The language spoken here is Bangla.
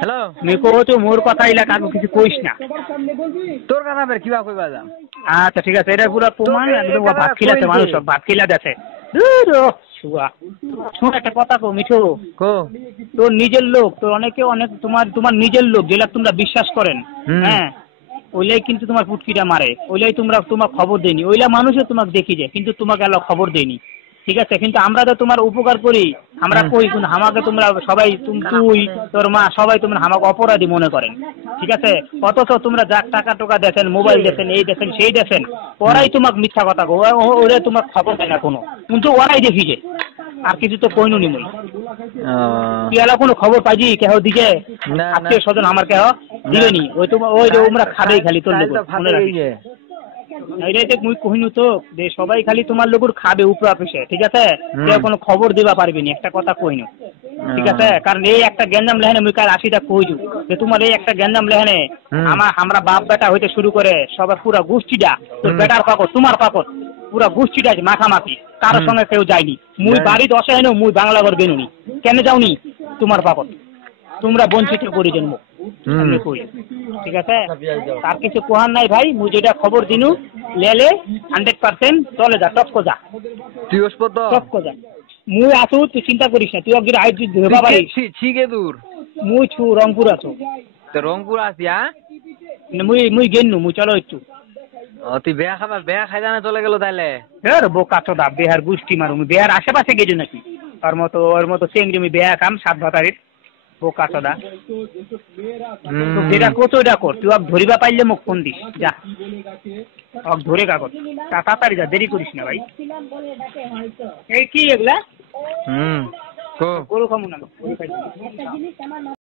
হ্যালো, আমি কইছো মোর কথা ইলা কাকু কিছু কইস না। তোর কথা বের কিবা কইবা যাম। আচ্ছা ঠিক আছে, এটা পুরো প্রমাণ। একদম ভাত খিলাতে মানুষ সব ভাত খিলা যাচ্ছে। শোন একটা কথা কো মিঠু, কো তোর নিজের লোক, তোর অনেকে অনেক তোমার নিজের লোক যেটা তোমরা বিশ্বাস করেন, হ্যাঁ ওইলাই কিন্তু তোমার পুটকিটা মারে, ওইলাই তোমার খবর দেয়নি, ওইলা মানুষও তোমাকে দেখি যায় কিন্তু তোমাকে এলো খবর দেয়নি। ঠিক আছে, কিন্তু আমরা তো তোমার উপকার করি, আমরা কই, কিন্তু আমাকে তোমরা সবাই তুই তোর মা সবাই তোমরা আমাকে অপরাধী মনে করেন। ঠিক আছে, অথচ তোমরা যাক টাকা টোকা দেখেন, মোবাইল দেখেন, এই দেখেন সেই দেখেন, ওরাই তোমাকে মিথ্যা কথা কো, ওরা তোমার খবর দেয় না কোনো, কিন্তু ওরাই দেখি যে আর কিছু তো কইনু নি মই। তুই এলা কোনো খবর পাইছি কেহ দিকে? আত্মীয় স্বজন আমার কেহ দিলে নি? ওই তোমার ওই যে ওমরা খাবেই খালি তোর লোক, মনে রাখিস। এইটাই তো মুই কহিনু তো যে সবাই খালি তোমার লোকের খাবে উপর অফিসে। ঠিক আছে, কেউ কোনো খবর দিবা পারবি নি, একটা কথা কইনু। ঠিক আছে, কারণ এই একটা গ্যাঞ্জাম লেহেনে মুই কাল আসিটা কইছু যে তোমার এই একটা গ্যাঞ্জাম লেহেনে আমরা বাপ বেটা হইতে শুরু করে সবাই পুরা গোষ্ঠীটা, তোর বেটার পাকত তোমার পাকত পুরা গোষ্ঠীটা মাখামাখি, কারোর সঙ্গে কেউ যায়নি। মুই বাড়িতে অসহায় মুই বাংলা ঘর বেনুনি, কেন যাওনি? তোমার পাকত তোমরা বঞ্চিত করি জন্ম কই। ঠিক আছে, তার কিছু কোহার নাই ভাই, মুই যেটা খবর দিনু লেলে 100% চলে যা, টপকো যা, তুই টপকো যা। মুই আসু, তুই চিন্তা করিস না, তুই একদিন আইজ ধরবা পারিস। ছিগে দূর মুই ছু রংপুর আছো। তো রংপুর আসিয়া মুই গেনু, মুই চলো একটু। তুই বেয়া খাই জানা চলে গেল তাইলে। বোকা চোদা, বেহার গুষ্টি মারু, বেহার আশেপাশে গেছি নাকি? ওর মতো চেংড়ি আমি বেয়া কাম 7 ভাতারির বোকা চোদা। যেটা করছো ওইটা কর, তুই ধরিবা পাইলে মোক ফোন দিস, যা ধরে কাগজ তাড়াতাড়ি যা, দেরি করিস না ভাই। এই কি এগুলা? কো গরু খামু না।